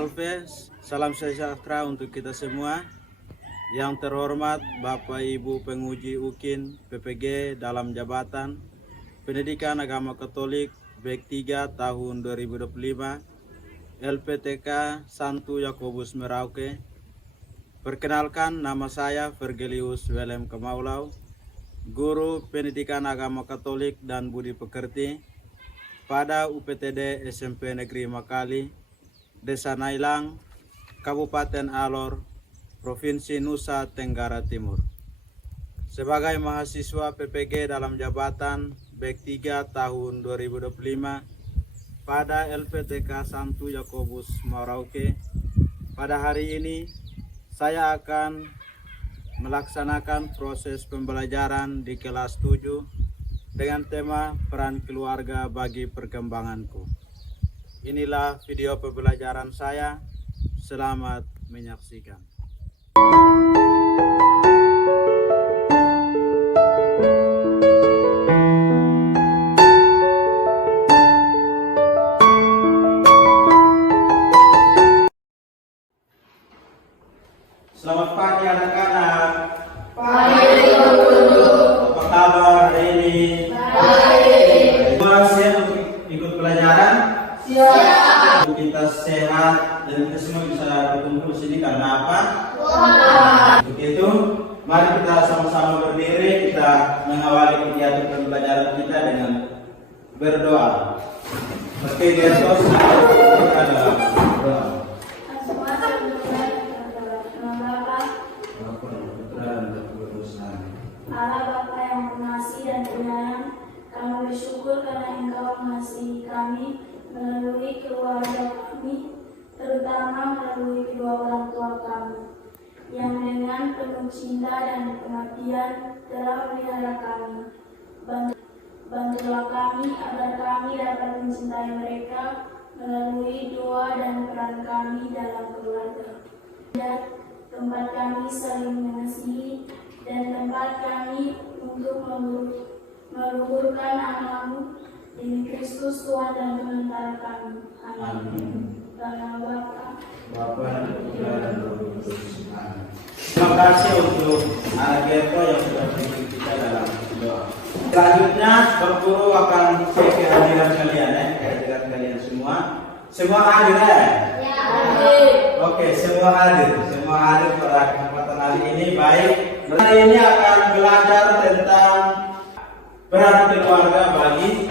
Alves, salam sejahtera untuk kita semua. Yang terhormat Bapak Ibu penguji UKIN PPG dalam jabatan Pendidikan Agama Katolik BEK 3 tahun 2025, LPTK Santo Yakobus Merauke. Perkenalkan, nama saya Vergelius Willem Kemaulau, Guru Pendidikan Agama Katolik dan Budi Pekerti pada UPTD SMP Negeri Makali, Desa Nailang, Kabupaten Alor, Provinsi Nusa Tenggara Timur. Sebagai mahasiswa PPG dalam jabatan BEK 3 tahun 2025 pada LPTK Santo Yakobus Merauke, pada hari ini saya akan melaksanakan proses pembelajaran di kelas 7 dengan tema peran keluarga bagi perkembanganku. Inilah video pembelajaran saya. Selamat menyaksikan. Selamat pagi anak-anak. Pagi Guru. Apa kabar hari ini? Baik. Semua siap untuk ikut pelajaran? Siap. Kita sehat dan kita semua bisa berkumpul sini karena apa? Untuk itu, mari kita sama-sama berdiri, kita mengawali kegiatan pembelajaran kita dengan berdoa. Meski Kristus adalah doa. Allah Bapa yang mengasihi dan penyayang, kami bersyukur karena Engkau mengasihi kami melalui keluarga kami, terutama melalui kedua orang tua kami, yang dengan penuh cinta dan pengabdian telah memelihara kami. Bantulah kami agar kami dapat mencintai mereka melalui doa dan peran kami dalam keluarga. Dan tempat kami saling mengasihi dan tempat kami untuk meluhurkan nama-Mu demi Kristus Tuhan dan Pementara kami. Amin. Dalam Bapa, dan Putra dan Roh Kudus. Amin. Terima kasih untuk anak Gerto yang sudah memimpin kita dalam doa. Selanjutnya, Bapak Guru akan cek kehadiran kalian ya, kehadiran kalian semua. Semua hadir ya? Ya, hadir. Oke, semua hadir pada kesempatan hari ini. Baik, hari ini akan belajar tentang peran keluarga bagi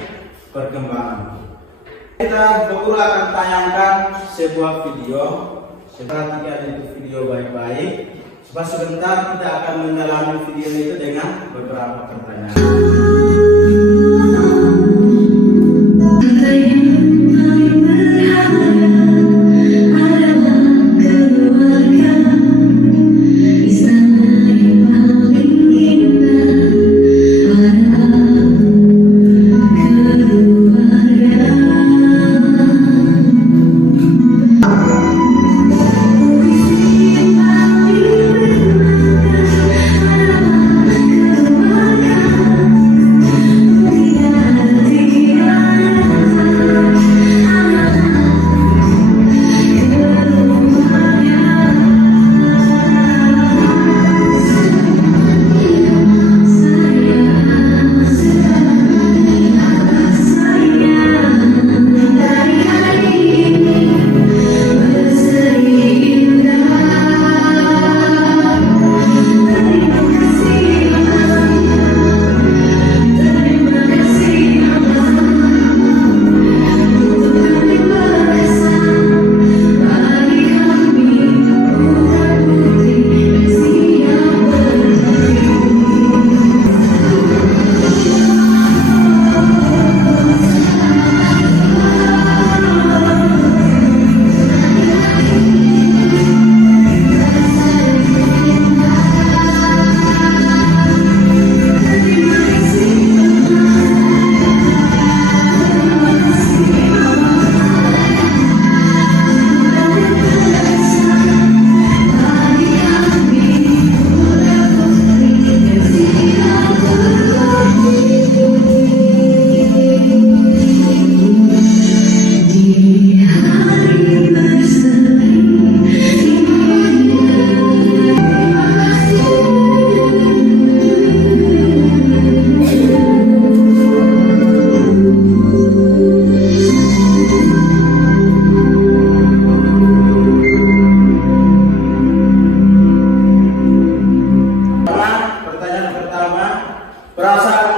perkembangan. Kita Guru akan tayangkan sebuah video. Perhatikan itu video baik-baik. Sebentar kita akan mendalami video itu dengan beberapa pertanyaan.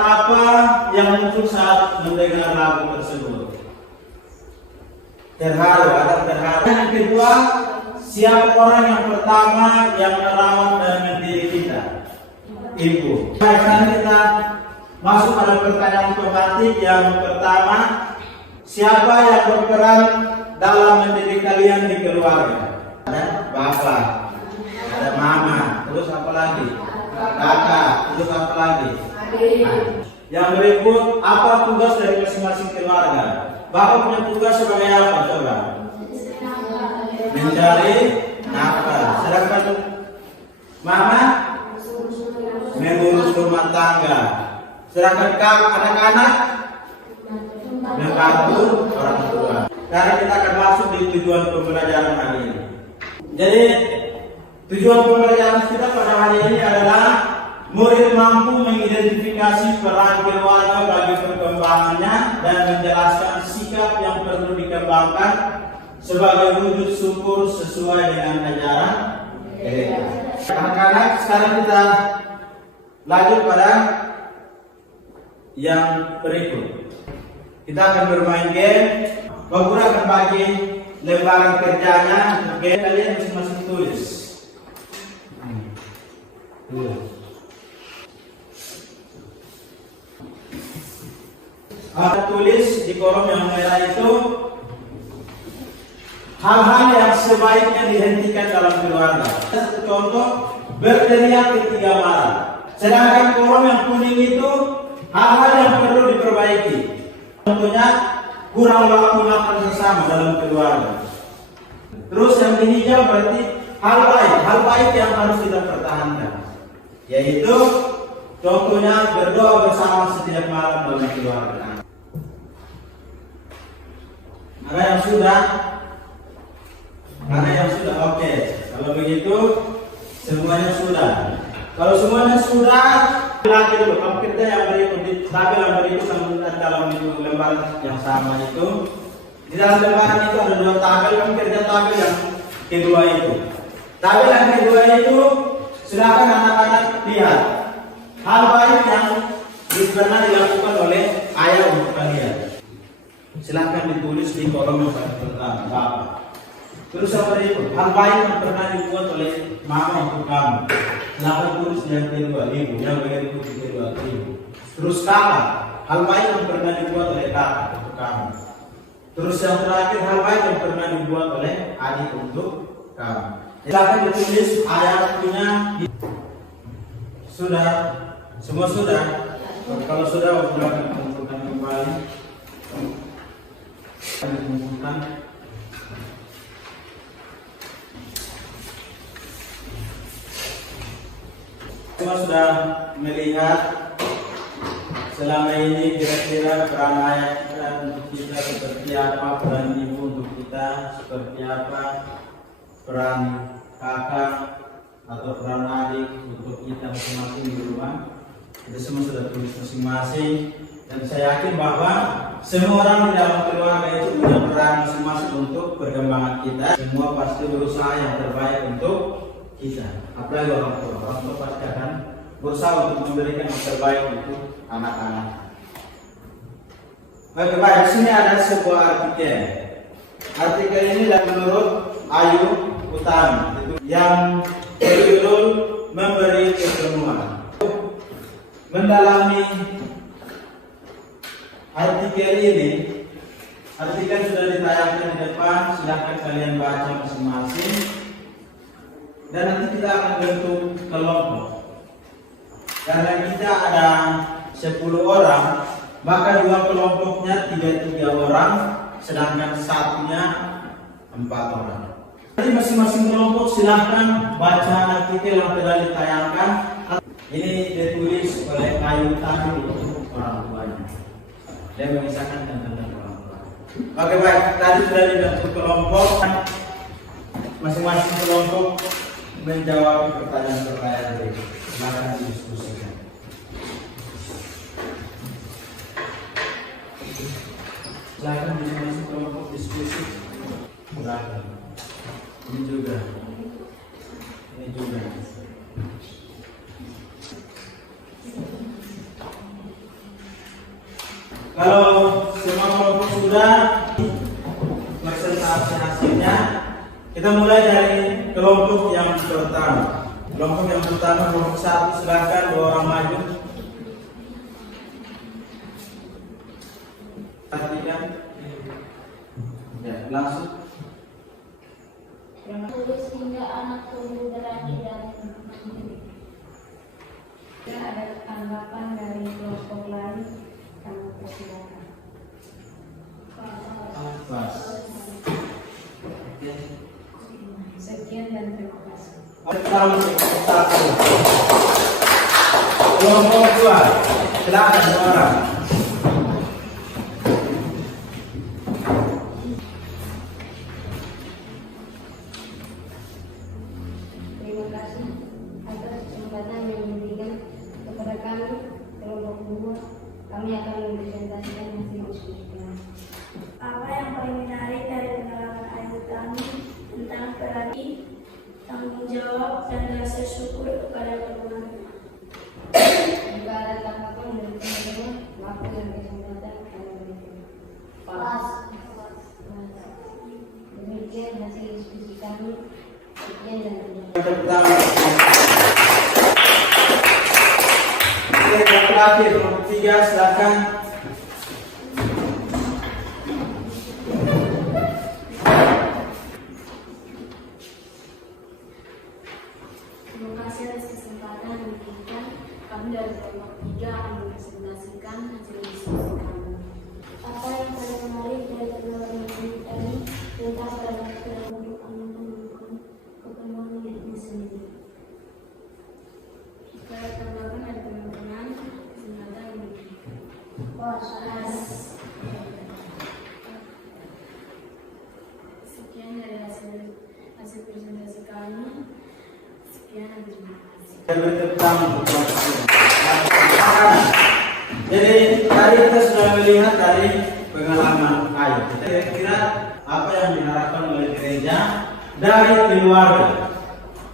apa yang muncul saat mendengar lagu tersebut? Terharu, ada terharu. Yang kedua, siapa orang yang pertama yang merawat dan mendidik kita? Ibu. Sekarang kita masuk pada pertanyaan tematik yang pertama. Siapa yang berperan dalam mendidik kalian di keluarga? Ada bapak, ada mama, terus apa lagi? Kakak, terus apa lagi? Yang berikut, apa tugas dari masing-masing keluarga? Bapak punya tugas sebagai apa? Coba. Mencari nafkah. Sedangkan mama mengurus rumah tangga. Sedangkan anak-anak membantu orang tua. Sekarang kita akan masuk di tujuan pembelajaran hari ini. Jadi tujuan pembelajaran kita pada hari ini adalah murid mampu mengidentifikasi peran keluarga bagi perkembangannya dan menjelaskan sikap yang perlu dikembangkan sebagai wujud syukur sesuai dengan ajaran gereja. Anak-anak, sekarang kita lanjut pada yang berikut. Kita akan bermain game. Bapak Guru akan bagi lembaran kerjanya untuk game. Kalian masing-masing tulis. Ada tulis di kolom yang merah itu hal-hal yang sebaiknya dihentikan dalam keluarga. Satu contoh, berteriak ketika marah. Sedangkan kolom yang kuning itu hal-hal yang perlu diperbaiki. Contohnya, kurang waktu makan bersama dalam keluarga. Terus yang hijau berarti hal baik yang harus kita pertahankan. Yaitu contohnya berdoa bersama setiap malam dalam keluarga. Ada yang sudah? Ada yang sudah? Oke. Kalau begitu semuanya sudah. Kalau semuanya sudah, lagi dulu. Kalau kita yang berikut di tabel yang berikut sama dalam lembar yang sama itu. Di dalam lembaran itu ada dua tabel. Kami kerja tabel yang kedua itu. Tabel yang kedua itu silakan anak-anak lihat hal baik yang pernah dilakukan oleh ayah untuk kalian. Silakan ditulis di kolom yang pertama, Bapak. Terus apa itu? Hal baik yang pernah dibuat oleh mama untuk kamu. Silakan tulis yang kedua, ibu. Yang berikut yang kedua, ibu. Terus kakak, hal baik yang pernah dibuat oleh kakak untuk kamu. Terus yang terakhir, hal baik yang pernah dibuat oleh adik untuk kamu. Silakan ditulis ayah punya. Sudah, semua sudah. Kalau sudah, silakan kumpulkan kembali. Kumpulkan. Semua sudah melihat selama ini kira-kira peran ayah kita untuk kita seperti apa, peran ibu untuk kita seperti apa, peran kakak atau peran adik untuk kita masing-masing di rumah. Kita semua sudah tulis masing-masing dan saya yakin bahwa semua orang di dalam keluarga itu punya peran masing-masing untuk perkembangan kita. Semua pasti berusaha yang terbaik untuk kita. Apalagi orang tua pasti akan berusaha untuk memberikan yang terbaik untuk anak-anak. Oke, baik. Di sini ada sebuah artikel. Artikel ini menurut Ayu Utami yang berjudul Memberi Kepenuhan. Mendalami artikel ini, artikel sudah ditayangkan di depan. Silahkan kalian baca masing-masing. Dan nanti kita akan bentuk kelompok. Karena kita ada 10 orang, maka dua kelompoknya 3 orang, sedangkan satunya 4 orang. Jadi masing-masing kelompok silahkan baca artikel yang telah ditayangkan. Ini ditulis oleh Ayu Utami untuk orang tuanya. Dia mengisahkan tentang orang tua. Oke, baik. Tadi sudah dibentuk kelompok. Masing-masing kelompok menjawab pertanyaan-pertanyaan ini. Silakan didiskusikan. Silakan masing-masing kelompok diskusi. Silakan. Ini juga. Ini juga. Kalau semua kelompok sudah presentasi hasilnya, kita mulai dari kelompok yang pertama. Kelompok yang pertama, kelompok 1, silakan 2 orang maju. Perhatikan. Ya, langsung. Tulis hingga anak tumbuh berani dan mandiri. Ada tanggapan dari kelompok lain yang persilakan. Pas. Sekian dan terima kasih. Kelompok 1. Kelompok 2, silakan 2 orang. Terima kasih atas kesempatan yang diberikan kepada kami kelompok 2. Kami akan mempresentasikan hasil diskusi kami. Apa yang paling menarik dari pengalaman ayah kami tentang berani, tanggung jawab, dan rasa syukur kepada keluarga? Jika ada tanggapan dari teman-teman, waktu dan kesempatan kami berikan. Pas. Demikian hasil diskusi kami. Sekian dan terima kasih. Yang pertama. Oke, yang terakhir, kelompok 3, silakan. Terima kasih atas kesempatan yang diberikan. Kami dari kelompok 3 akan mempresentasikan hasil diskusi kami. Apa yang paling menarik dari kedua kelompok ini tentang berani untuk mendukung perkembangan diri sendiri? Jika ada tanggapan dari teman-teman, kesempatan yang diberikan. Pas. Sekian dari hasil presentasi kami. Sekian dan terima kasih. Yang pertama, jadi tadi kita sudah melihat dari pengalaman ayah. Kira-kira apa yang diharapkan oleh gereja dari keluarga.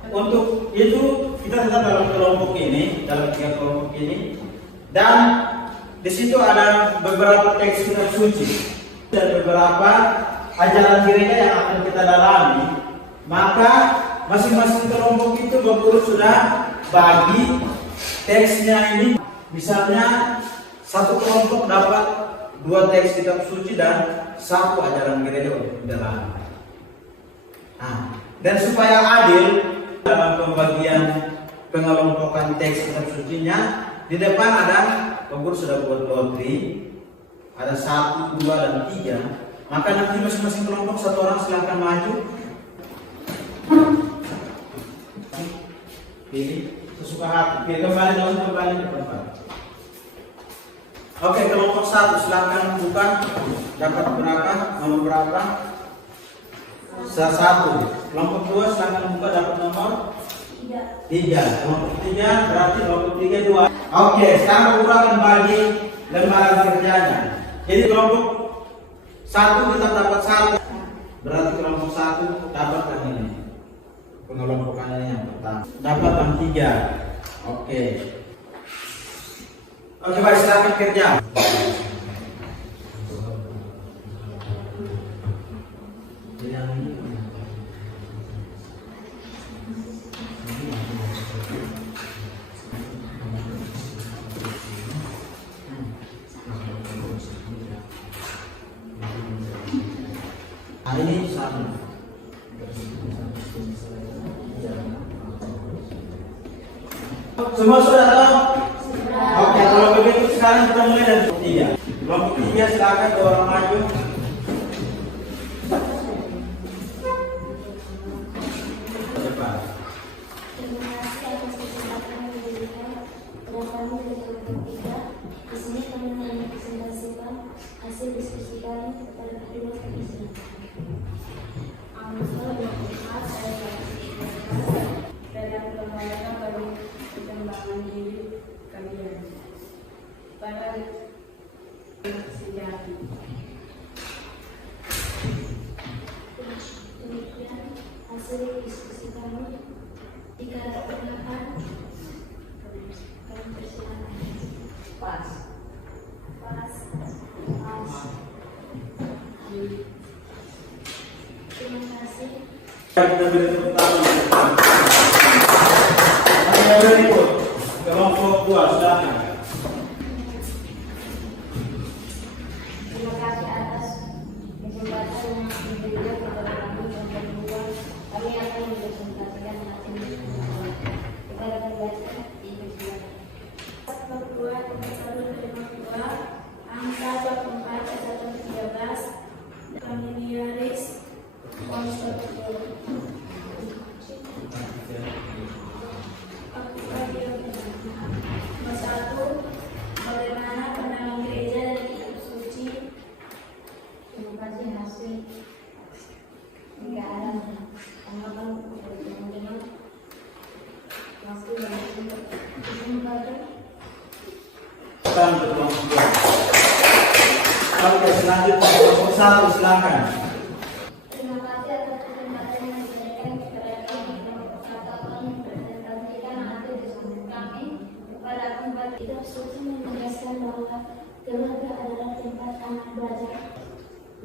Untuk itu kita tetap dalam kelompok ini, dalam 3 kelompok ini, dan di situ ada beberapa teks kitab suci dan beberapa ajaran gereja yang akan kita dalami. Maka masing-masing kelompok itu Bapak sudah bagi teksnya ini. Misalnya satu kelompok dapat 2 teks kitab suci dan 1 ajaran gereja untuk didalami. Nah, dan supaya adil dalam pembagian pengelompokan teks kitab sucinya, di depan ada Bapak sudah buat lotri, ada 1, 2, dan 3. Maka nanti masing-masing kelompok 1 orang silakan maju. Pilih sesuka hati. Pilih kembali ke tempat. Oke, kelompok 1 silakan buka. Dapat berapa? Nomor berapa? 1. Kelompok 2 silakan buka. Dapat nomor 3. Kelompok 3 berarti kelompok 3 2. Oke, sekarang kita akan bagi lembaran kerjanya. Jadi kelompok 1 kita dapat 1. Berarti kelompok 1 dapat yang ini. Pengelompokannya yang pertama. Dapat yang 3. Oke. Oke, baik, silakan kerja. Hari ini sama. Semua sudah tahu? Oke, kalau begitu sekarang kita mulai dari kelompok 3. Kelompok 3 silakan 2 orang maju. Cepat. Terima kasih atas kesempatan yang diberikan kepada kami dari kelompok 3. Di sini kami mempresentasikan hasil diskusi kami kepada kedua komisi. Amsal 24 ayat 1 dalam lembaga bagi perkembangan diri kalian. Para sejati. Demikian hasil diskusi kami. Jika ada tanggapan, kami persilakan. Pas. Pas. Kita beri tepuk tangan. Ada yang berikut kelompok 2 silakan. Terima kasih atas kesempatan yang diberikan kepada kami kelompok 2. Kami akan mempresentasikan hasil diskusi. Kita dapat baca di silakan. Kelompok 2 kelompok 2 angka 24 kami Yaris konsep satu bagaimana pandangan gereja dari kitab suci. Terima kasih hasil. Enggak ada tanggapan dari teman-teman. Hasil dari kesempatan. Untuk kelompok 2. Oke, selanjutnya kelompok 1 silakan. Terima kasih atas kesempatan yang diberikan kepada kami kelompok 1 akan mempresentasikan hasil diskusi kami kepada kelompok Kitab suci menegaskan bahwa keluarga adalah tempat anak belajar.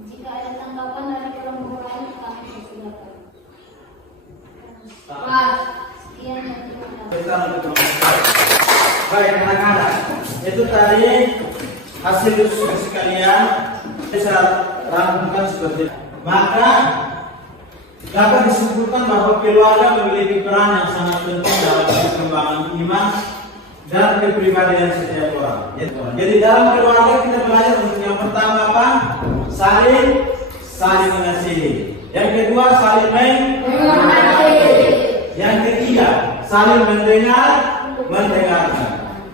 Jika ada tanggapan dari kelompok lain, kami persilakan. Sekian dan terima kasih. Kita untuk kelompok 1. Baik, anak-anak, itu tadi hasil diskusi kalian. Saya rangkumkan seperti ini. Maka dapat disimpulkan bahwa keluarga memiliki peran yang sangat penting dalam perkembangan iman dan kepribadian setiap orang. Jadi dalam keluarga kita belajar untuk yang pertama apa? Saling mengasihi. Yang kedua saling menghormati. Yang ketiga saling mendengarkan.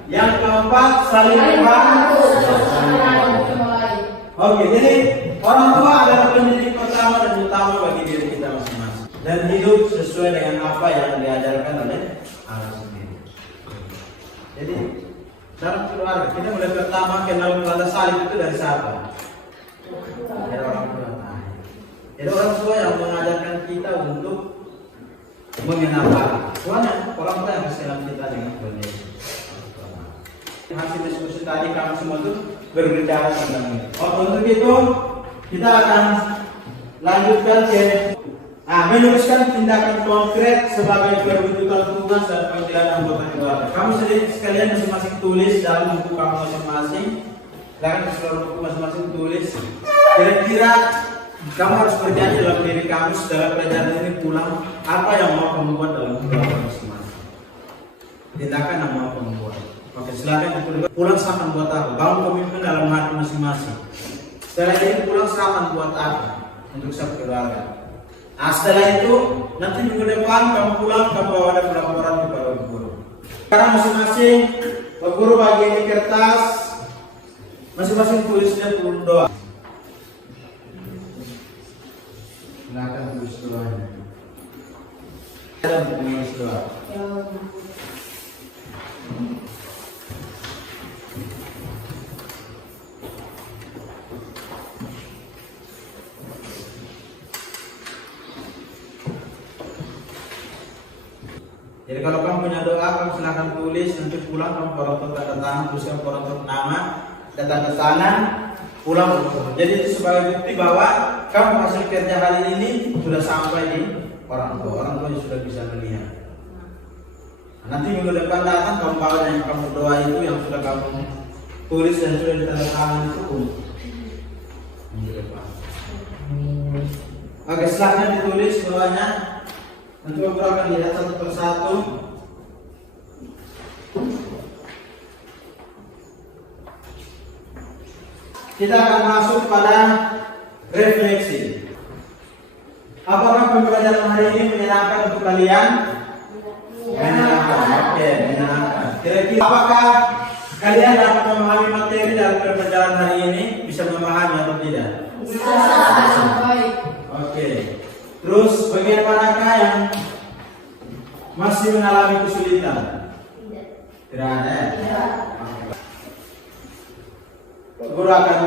Yang keempat saling membantu. Oke, jadi orang tua adalah pendidik pertama dan utama bagi diri kita masing-masing dan hidup sesuai dengan apa yang diajarkan oleh Allah sendiri. Jadi dalam keluarga kita mulai pertama kenal tanda salib itu dari siapa? Dari orang tua. Jadi orang tua yang mengajarkan kita untuk mengenal Allah. Soalnya orang tua yang mengenal kita dengan benar. Hasil diskusi tadi kami semua itu berbicara tentang ini. Untuk itu kita akan lanjutkan ke menuliskan tindakan konkret sebagai perwujudan tugas dan panggilan anggota keluarga. Kamu sekalian masing-masing tulis dalam buku kamu masing-masing. Jangan di seluruh buku masing-masing tulis. Kira-kira kamu harus berjanji dalam diri kamu setelah pelajaran ini pulang apa yang mau kamu buat dalam keluarga masing-masing. Tindakan yang mau kamu buat. Oke, silakan ditulis. Pulang sama buat apa? Bangun komitmen dalam hati masing-masing. Setelah ini pulang sama buat apa? Untuk satu keluarga. Nah, setelah itu nanti minggu depan kamu pulang kamu bawa ada laporan kepada guru. Sekarang masing-masing guru bagi ini kertas, masing-masing tulisnya turun doa. Silakan tulis doanya. Ada tulis doa. Jadi kalau kamu punya doa, kamu silahkan tulis, nanti pulang kamu foto tanda tangan, tuliskan foto nama, dan tanda tangan, pulang. Jadi itu sebagai bukti bahwa kamu hasil kerja hari ini sudah sampai di orang tua sudah bisa melihat. Nanti minggu depan datang kamu bawa yang kamu doa itu yang sudah kamu tulis dan sudah ditanda tangan itu minggu depan. Oke, silahkan ditulis doanya. Nanti aku akan lihat satu persatu. Kita akan masuk pada refleksi. Apakah pembelajaran hari ini menyenangkan untuk kalian? Menyenangkan. Oke, menyenangkan. Kira-kira apakah kalian dapat memahami materi dari pembelajaran hari ini? Bisa memahami atau tidak? Bisa. Oke. Terus bagian manakah yang masih mengalami kesulitan? Tidak ada. Guru akan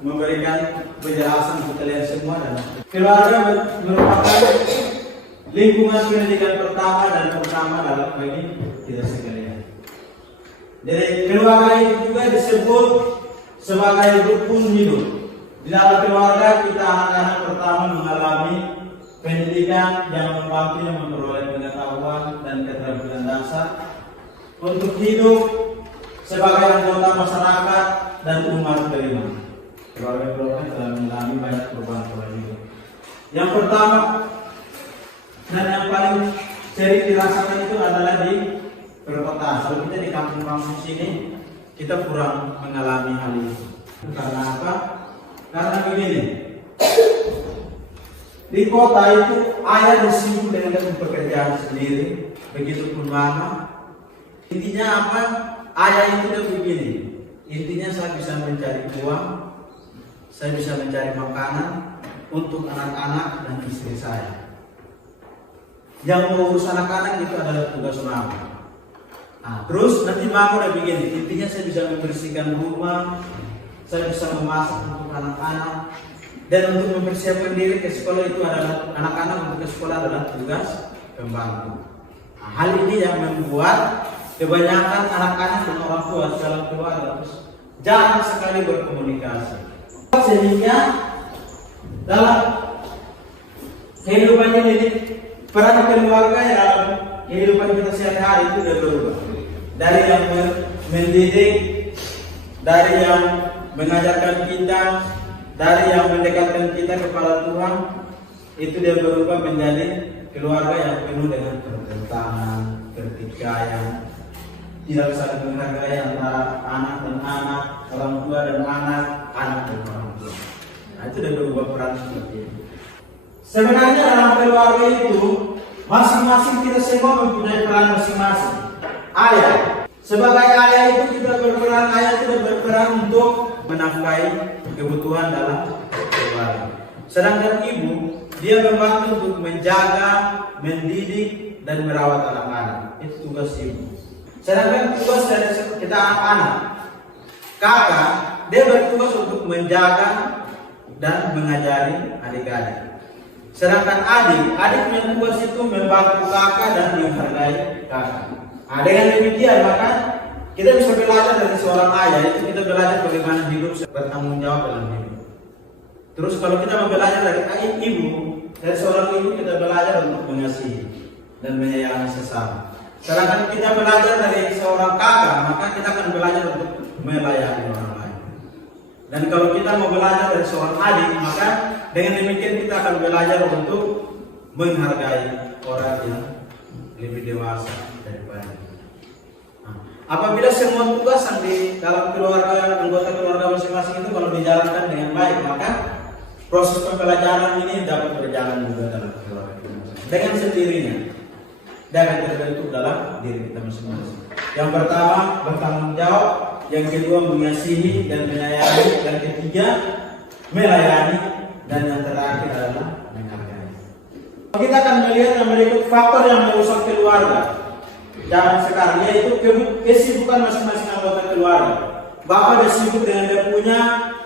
memberikan penjelasan untuk kalian semua dan keluarga merupakan lingkungan pendidikan pertama dan pertama dalam bagi kita sekalian. Jadi keluarga itu juga disebut sebagai rukun hidup. Di dalam keluarga kita anak-anak pertama mengalami pendidikan yang membantunya memperoleh pengetahuan dan keterampilan dasar untuk hidup sebagai anggota masyarakat dan umat kelima. Keluarga-keluarga telah mengalami banyak perubahan pola hidup. Yang pertama dan yang paling sering dirasakan itu adalah di perkotaan. Kalau kita di kampung-kampung sini, kita kurang mengalami hal itu. Karena apa? Karena begini, di kota itu ayah disibuk dengan pekerjaan sendiri, begitupun mama. Intinya apa? Ayah itu udah begini. Intinya saya bisa mencari uang, saya bisa mencari makanan untuk anak-anak dan istri saya. Yang mengurus anak-anak itu adalah tugas mama. Nah, terus nanti mama udah begini. Intinya saya bisa membersihkan rumah, saya bisa memasak untuk anak-anak, dan untuk mempersiapkan diri ke sekolah itu adalah anak-anak untuk ke sekolah adalah tugas pembantu. Nah, hal ini yang membuat kebanyakan anak-anak dan orang tua dalam keluarga jarang sekali berkomunikasi. Sehingga dalam kehidupan ini peran keluarga dalam kehidupan kita sehari-hari itu sudah berubah. Dari yang mendidik, dari yang mengajarkan kita, dari yang mendekatkan kita kepada Tuhan, itu dia berubah menjadi keluarga yang penuh dengan pertentangan, pertikaian, tidak saling menghargai antara anak dan anak, orang tua dan anak, anak dan orang tua. Nah, itu dia berubah peran seperti itu. Sebenarnya dalam keluarga itu masing-masing kita semua mempunyai peran masing-masing. Ayah, sebagai ayah itu kita berperan, ayah itu berperan untuk menafkahi kebutuhan dalam keluarga. Sedangkan ibu, dia membantu untuk menjaga, mendidik dan merawat anak-anak. Itu tugas ibu. Sedangkan tugas dari kita anak-anak, kakak, dia bertugas untuk menjaga dan mengajari adik-adik. Sedangkan adik punya tugas itu membantu kakak dan menghargai kakak. Nah, dengan demikian maka kita bisa belajar dari seorang ayah, itu kita belajar bagaimana hidup bertanggung jawab dalam hidup. Terus kalau kita mau belajar dari ibu, dari seorang ibu kita belajar untuk mengasihi dan menyayangi sesama. Sedangkan kita belajar dari seorang kakak, maka kita akan belajar untuk melayani orang lain. Dan kalau kita mau belajar dari seorang adik, maka dengan demikian kita akan belajar untuk menghargai orang yang lebih dewasa daripada kita. Nah, apabila semua tugas yang di dalam keluarga, anggota keluarga masing-masing itu kalau dijalankan dengan baik, maka proses pembelajaran ini dapat berjalan juga dalam keluarga kita masing-masing. Dengan sendirinya dan terbentuk dalam diri kita masing-masing. Yang pertama bertanggung jawab, yang kedua mengasihi dan menyayangi, dan ketiga melayani, dan yang terakhir adalah menghargai. Kita akan melihat yang berikut faktor yang merusak keluarga zaman sekarang, yaitu kesibukan masing-masing anggota keluarga. Bapak dia sibuk dengan dia punya,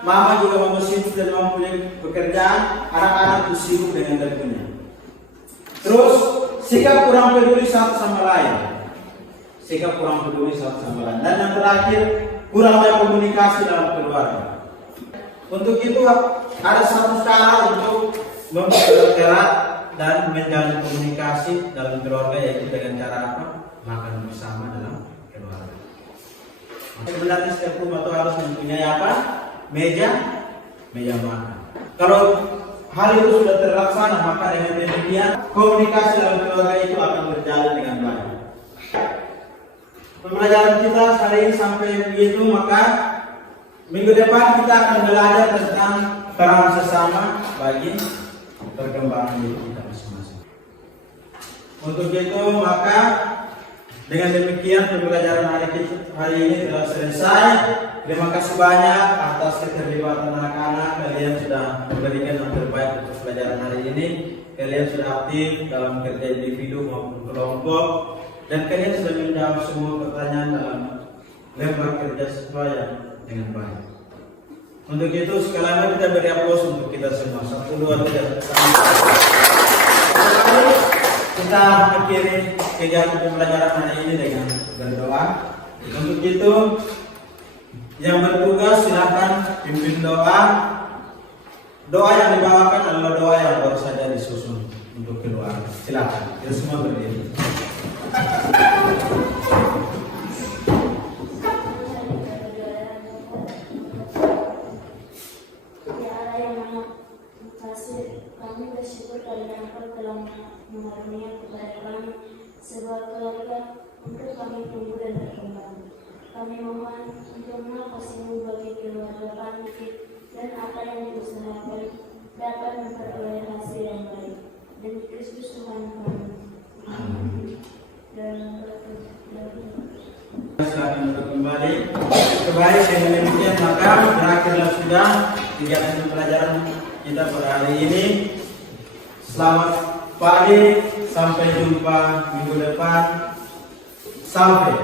mama juga mau sibuk dan mempunyai pekerjaan, anak-anak itu sibuk dengan dia punya. Terus sikap kurang peduli satu sama lain. Sikap kurang peduli satu sama lain. Dan yang terakhir, kurangnya komunikasi dalam keluarga. Untuk itu ada satu cara untuk mempererat dan menjalin komunikasi dalam keluarga, yaitu dengan cara apa? Makan bersama dalam keluarga. Sebenarnya setiap rumah itu harus mempunyai apa? Meja makan. Kalau hal itu sudah terlaksana, maka dengan demikian komunikasi dalam keluarga itu akan berjalan dengan baik. Pembelajaran kita hari ini sampai begitu, maka minggu depan kita akan belajar tentang peran sesama bagi perkembangan hidup kita masing-masing. Untuk itu maka dengan demikian pembelajaran hari ini telah selesai. Terima kasih banyak atas keterlibatan anak-anak. Kalian sudah memberikan yang terbaik untuk pelajaran hari ini. Kalian sudah aktif dalam kerja individu maupun kelompok, dan kalian sudah menjawab semua pertanyaan dalam lembar kerja siswa yang dengan baik. Untuk itu sekali lagi kita beri aplaus untuk kita semua. 1, 2, 3. Kita akhiri kegiatan pembelajaran hari ini dengan berdoa. Untuk itu yang bertugas silakan pimpin doa. Doa yang dibawakan adalah doa yang baru saja disusun. Silakan, kita semua berdiri. Ya Allah yang Maha Kasih, kami bersyukur karena Engkau telah mengaruniakan kepada kami sebuah keluarga untuk kami tumbuh dan berkembang. Kami mohon untuk kasih-Mu bagi keluarga kami dan apa yang diusahakan dapat memperoleh hasil yang baik. Demi Kristus Tuhan kami. Amin. Dan Silakan untuk kembali. Baik, dengan demikian maka berakhirlah sudah kegiatan pelajaran kita pada hari ini. Selamat pagi, sampai jumpa minggu depan. Sampai.